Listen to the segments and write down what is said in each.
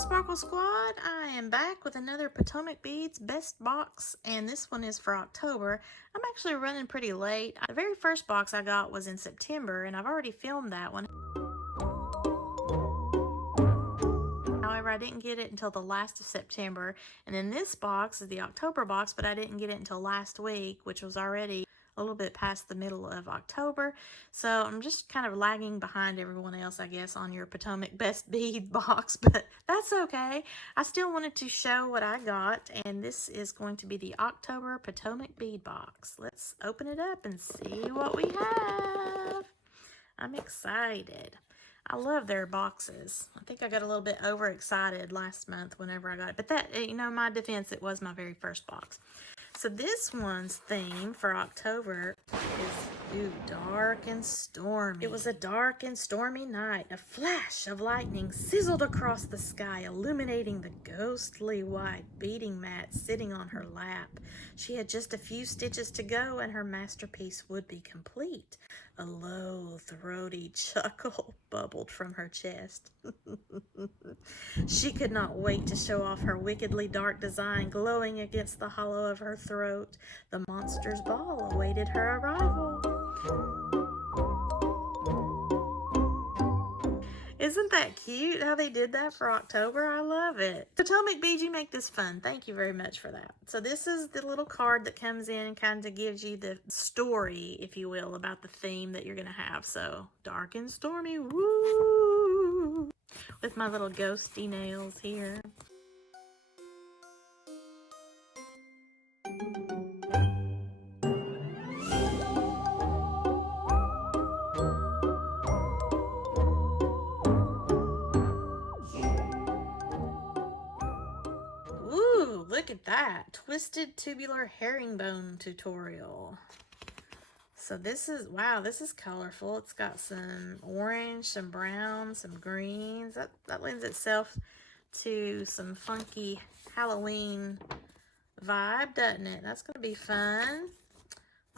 Sparkle Squad, I am back with another Potomac Beads Best Box, and this one is for October. I'm actually running pretty late. The very first box I got was in September, and I've already filmed that one. However, I didn't get it until the last of September, and then this box is the October box, but I didn't get it until last week, which was already a little bit past the middle of October. So I'm just kind of lagging behind everyone else, I guess, on your Potomac Best Bead box, but that's okay. I still wanted to show what I got, and this is going to be the October Potomac Bead box. Let's open it up and see what we have. I'm excited. I love their boxes. I think I got a little bit overexcited last month whenever I got it, but that, you know, my defense, it was my very first box. So this one's theme for October is dark and stormy. It was a dark and stormy night. A flash of lightning sizzled across the sky, illuminating the ghostly white beading mat sitting on her lap. She had just a few stitches to go and her masterpiece would be complete. A low, throaty chuckle bubbled from her chest. She could not wait to show off her wickedly dark design glowing against the hollow of her throat. The monster's ball awaited her arrival. Isn't that cute how they did that for October? I love it. Potomac Beads, you make this fun. Thank you very much for that. So this is the little card that comes in and kind of gives you the story, if you will, about the theme that you're going to have. So dark and stormy, woo! With my little ghosty nails here. Ooh, look at that. Twisted Tubular Herringbone tutorial. So this is, wow, this is colorful. It's got some orange, some brown, some greens. That lends itself to some funky Halloween vibe, doesn't it? That's going to be fun.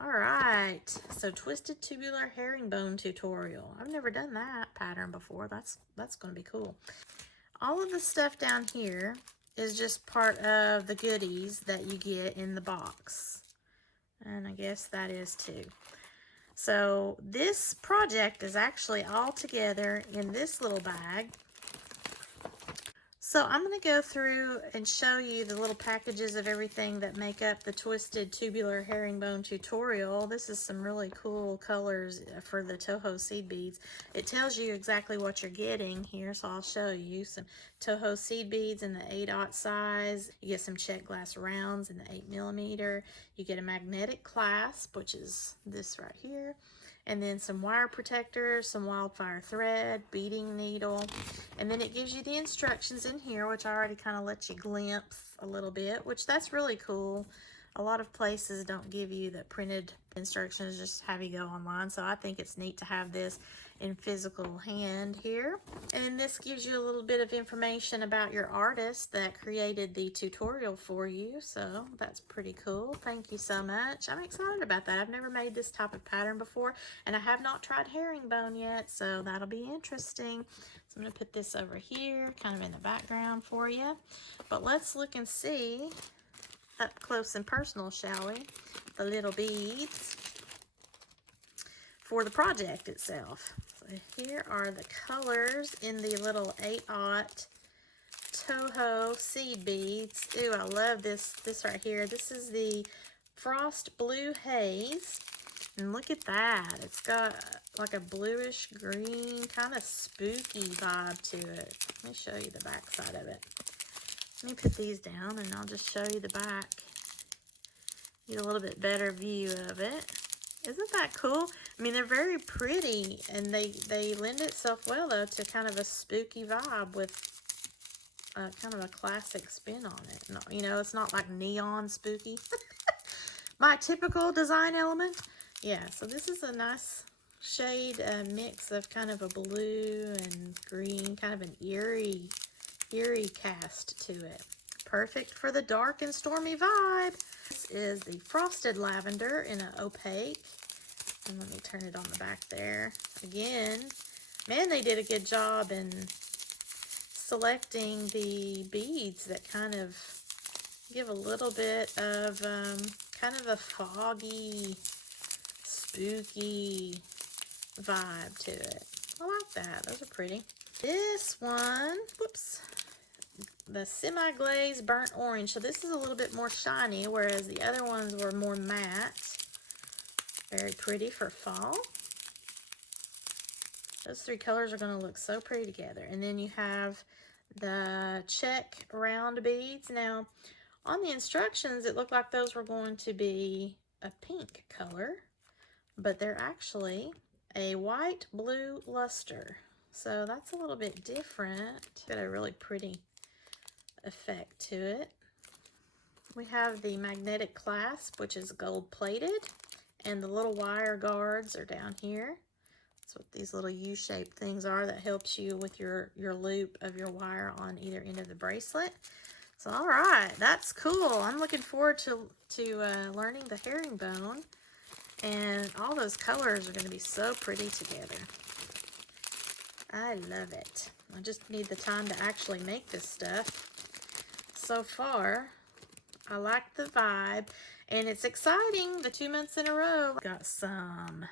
All right, so Twisted Tubular Herringbone tutorial. I've never done that pattern before. That's going to be cool. All of the stuff down here is just part of the goodies that you get in the box. And I guess that is too. So this project is actually all together in this little bag. So I'm going to go through and show you the little packages of everything that make up the Twisted Tubular Herringbone tutorial. This is some really cool colors for the Toho seed beads. It tells you exactly what you're getting here, so I'll show you some Toho seed beads in the 8/0 size. You get some check glass rounds in the 8mm. You get a magnetic clasp, which is this right here. And then some wire protectors, some wildfire thread, beading needle, and then it gives you the instructions in here, which I already kind of let you glimpse a little bit, which that's really cool. A lot of places don't give you the printed instructions, just have you go online, so I think it's neat to have this in physical hand here. And this gives you a little bit of information about your artist that created the tutorial for you, so that's pretty cool. Thank you so much. I'm excited about that. I've never made this type of pattern before, and I have not tried herringbone yet, so that'll be interesting. So I'm going to put this over here, kind of in the background for you. But let's look and see up close and personal, shall we? The little beads for the project itself. So here are the colors in the little 8/0 Toho seed beads. Ooh, I love this right here. This is the Frost Blue Haze. And look at that. It's got like a bluish green, kind of spooky vibe to it. Let me show you the back side of it. Let me put these down and I'll just show you the back. Get a little bit better view of it. Isn't that cool? I mean, they're very pretty, and they lend itself well, though, to kind of a spooky vibe with kind of a classic spin on it. No, you know, it's not like neon spooky. My typical design element. Yeah, so this is a nice shade mix of kind of a blue and green, kind of an eerie cast to it. Perfect for the dark and stormy vibe. This is the Frosted Lavender in an opaque. And let me turn it on the back there. Again, man, they did a good job in selecting the beads that kind of give a little bit of kind of a foggy, spooky vibe to it. I like that. Those are pretty. This one, whoops, the semi-glazed burnt orange. So this is a little bit more shiny, whereas the other ones were more matte. Very pretty for fall. Those three colors are going to look so pretty together. And then you have the check round beads. Now, on the instructions, it looked like those were going to be a pink color, but they're actually a white blue luster. So that's a little bit different. Got a really pretty effect to it. We have the magnetic clasp, which is gold plated, and the little wire guards are down here. That's what these little U-shaped things are that helps you with your loop of your wire on either end of the bracelet. So, all right, that's cool. I'm looking forward to learning the herringbone, and all those colors are going to be so pretty together. I love it. I just need the time to actually make this stuff. So far, I like the vibe, and it's exciting. The 2 months in a row. Got some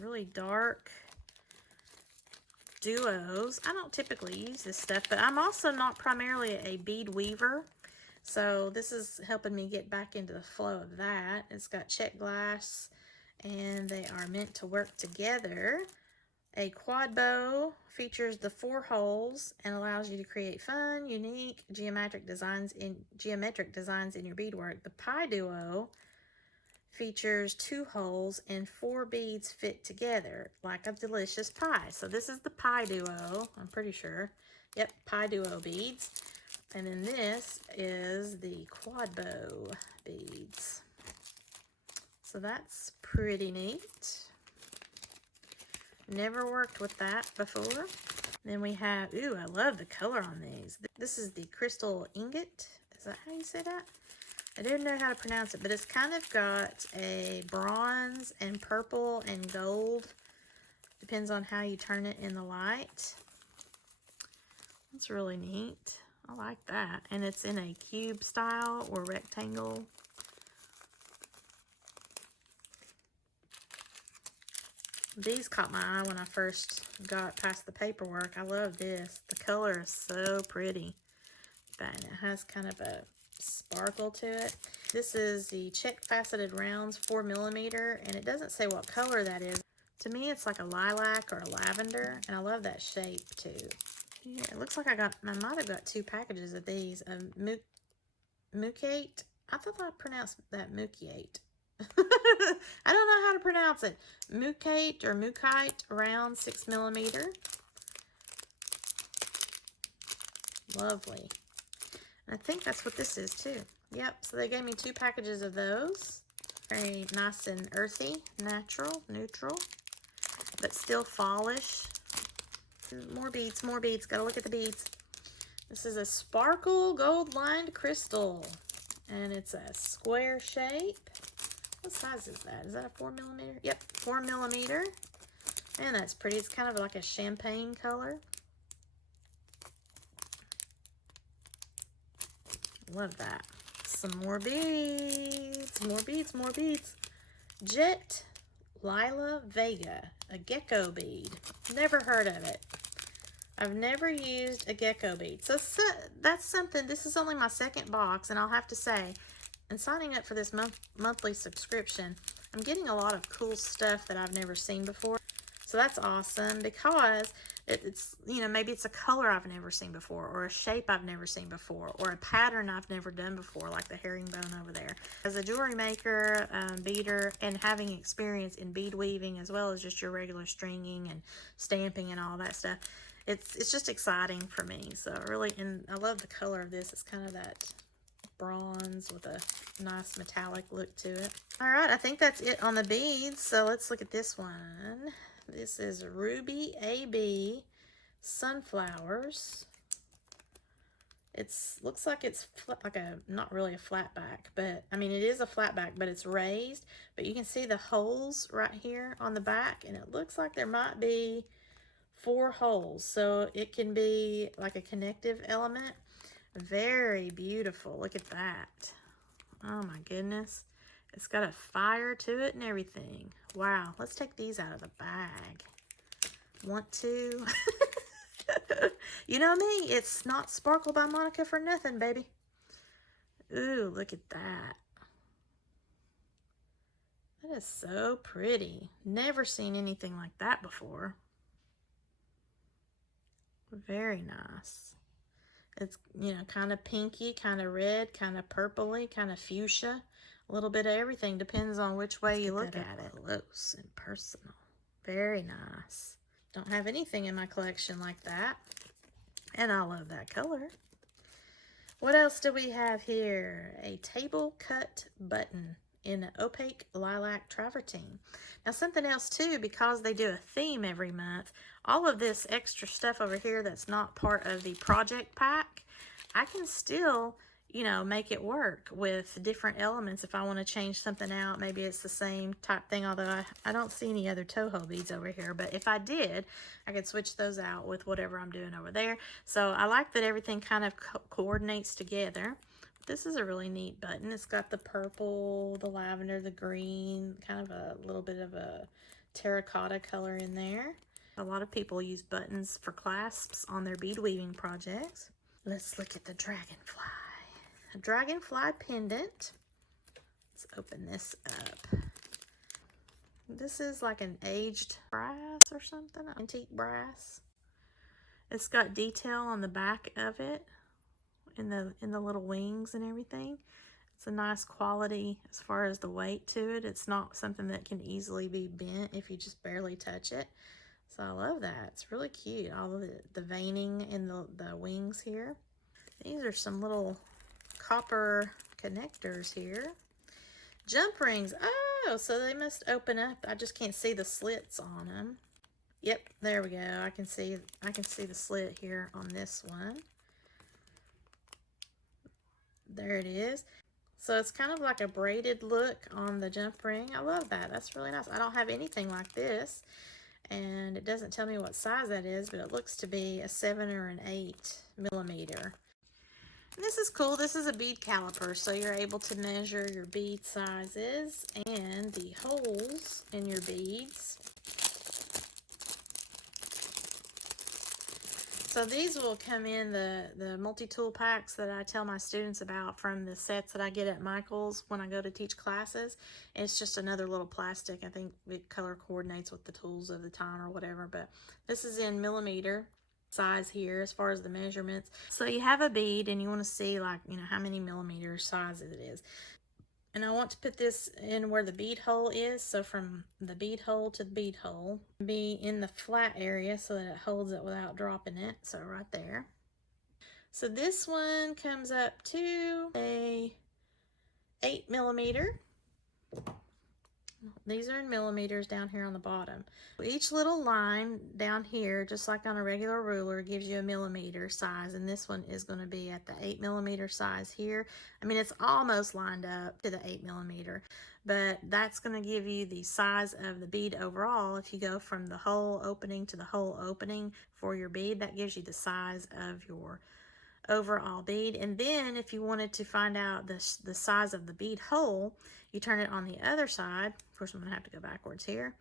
really dark duos. I don't typically use this stuff, but I'm also not primarily a bead weaver, so this is helping me get back into the flow of that. It's got check glass, and they are meant to work together. A quad bow features the 4 holes and allows you to create fun, unique geometric designs in your beadwork. The pie duo features 2 holes and 4 beads fit together like a delicious pie. So this is the pie duo, I'm pretty sure. Yep, pie duo beads. And then this is the quad bow beads. So that's pretty neat. Never worked with that before. Then we have, ooh, I love the color on these. This is the crystal ingot. Is that how you say that? I don't know how to pronounce it, but it's kind of got a bronze and purple and gold. Depends on how you turn it in the light. That's really neat. I like that. And it's in a cube style or rectangle. These caught my eye when I first got past the paperwork. I love this. The color is so pretty. And it has kind of a sparkle to it. This is the check faceted rounds 4mm, and it doesn't say what color that is. To me, it's like a lilac or a lavender, and I love that shape too. Yeah, it looks like I might have got 2 packages of these. Mukate. I thought I pronounced that Mukiate. I don't know how to pronounce it. Mukate or Mukite round 6mm. Lovely. And I think that's what this is too. Yep, so they gave me 2 packages of those. Very nice and earthy, natural, neutral, but still fallish. More beads, more beads. Gotta look at the beads. This is a sparkle gold lined crystal, and it's a square shape. What size is that? Is that a 4mm? Yep, 4mm. And that's pretty. It's kind of like a champagne color. Love that. Some more beads. More beads, more beads. Jet Lila Vega, a gecko bead. Never heard of it. I've never used a gecko bead. So that's something. This is only my 2nd box, and I'll have to say, and signing up for this monthly subscription, I'm getting a lot of cool stuff that I've never seen before. So that's awesome, because it's, you know, maybe it's a color I've never seen before, or a shape I've never seen before, or a pattern I've never done before, like the herringbone over there. As a jewelry maker, beader, and having experience in bead weaving, as well as just your regular stringing and stamping and all that stuff, it's just exciting for me. So really, and I love the color of this. It's kind of that bronze with a nice metallic look to it. All right, I think that's it on the beads. So let's look at this one. This is Ruby AB Sunflowers. Looks like it's like a, not really a flat back, but I mean it is a flat back, but it's raised. But you can see the holes right here on the back, and it looks like there might be 4 holes, so it can be like a connective element. Very beautiful. Look at that. Oh my goodness. It's got a fire to it and everything. Wow. Let's take these out of the bag. Want to? You know me, it's not Sparkle by Monica for nothing, baby. Ooh, look at that. That is so pretty. Never seen anything like that before. Very nice. It's, you know, kind of pinky, kind of red, kind of purpley, kind of fuchsia. A little bit of everything. Depends on which way you look at it. Close and personal. Very nice. Don't have anything in my collection like that. And I love that color. What else do we have here? A table cut button in an opaque lilac travertine. Now something else too, because they do a theme every month, all of this extra stuff over here that's not part of the project pack, I can still, you know, make it work with different elements if I want to change something out. Maybe it's the same type thing, although I don't see any other Toho beads over here, but if I did, I could switch those out with whatever I'm doing over there. So I like that everything kind of coordinates together. This is a really neat button. It's got the purple, the lavender, the green, kind of a little bit of a terracotta color in there. A lot of people use buttons for clasps on their bead weaving projects. Let's look at the Dragonfly. A Dragonfly Pendant. Let's open this up. This is like an aged brass or something, antique brass. It's got detail on the back of it, in the little wings and everything. It's a nice quality as far as the weight to it. It's not something that can easily be bent if you just barely touch it. So I love that. It's really cute. All of the veining in the wings here. These are some little copper connectors here. Jump rings. Oh, so they must open up. I just can't see the slits on them. Yep, there we go. I can see the slit here on this one. There it is. So it's kind of like a braided look on the jump ring. I love that. That's really nice. I don't have anything like this, and it doesn't tell me what size that is, but it looks to be a 7 or an 8 millimeter. And this is cool. This is a bead caliper, so you're able to measure your bead sizes and the holes in your beads. So these will come in the multi-tool packs that I tell my students about from the sets that I get at Michael's when I go to teach classes. It's just another little plastic. I think it color coordinates with the tools of the time or whatever, but this is in millimeter size here as far as the measurements. So you have a bead and you want to see, like, you know, how many millimeter size it is. And I want to put this in where the bead hole is. So from the bead hole to the bead hole, be in the flat area so that it holds it without dropping it. So right there. So this one comes up to a 8 millimeter. These are in millimeters down here on the bottom. Each little line down here, just like on a regular ruler, gives you a millimeter size, and this one is going to be at the 8 millimeter size here. I mean, it's almost lined up to the 8 millimeter, but that's going to give you the size of the bead overall. If you go from the hole opening to the hole opening for your bead, that gives you the size of your overall bead. And then if you wanted to find out the size of the bead hole, you turn it on the other side. Of course, I'm going to have to go backwards here.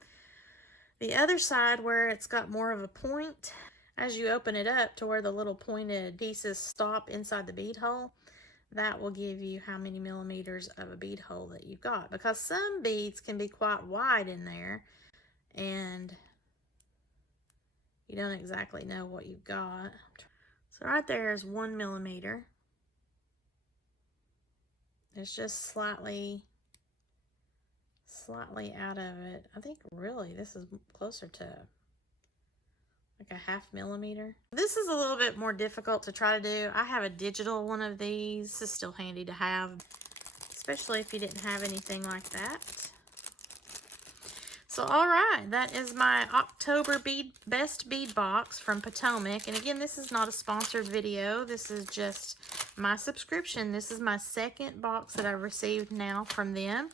The other side where it's got more of a point, as you open it up to where the little pointed pieces stop inside the bead hole, that will give you how many millimeters of a bead hole that you've got. Because some beads can be quite wide in there and you don't exactly know what you've got. So right there is 1 millimeter. It's just slightly out of it. I think really this is closer to like a 1/2 millimeter. This is a little bit more difficult to try to do. I have a digital one of these. This is still handy to have, especially if you didn't have anything like that. So all right, that is my October best bead box from Potomac. And again, this is not a sponsored video. This is just my subscription. This is my second box that I've received now from them.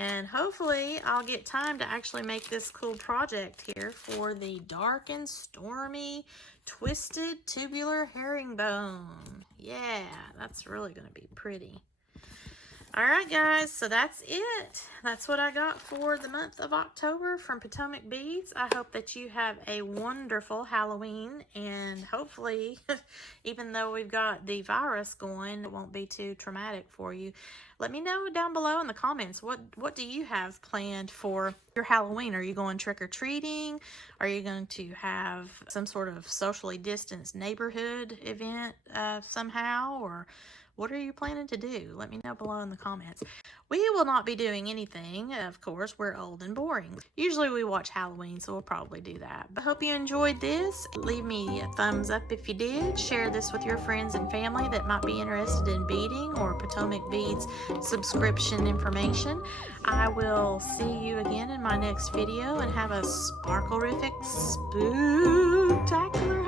And hopefully I'll get time to actually make this cool project here for the dark and stormy twisted tubular herringbone. Yeah, that's really going to be pretty. Alright guys, so that's it. That's what I got for the month of October from Potomac Beads. I hope that you have a wonderful Halloween, and hopefully, even though we've got the virus going, it won't be too traumatic for you. Let me know down below in the comments, what do you have planned for your Halloween? Are you going trick-or-treating? Are you going to have some sort of socially distanced neighborhood event somehow? Or what are you planning to do? Let me know below in the comments. We will not be doing anything. Of course, we're old and boring. Usually we watch Halloween, so we'll probably do that. But I hope you enjoyed this. Leave me a thumbs up if you did. Share this with your friends and family that might be interested in beading or Potomac Beads subscription information. I will see you again in my next video, and have a sparklerific, spooktacular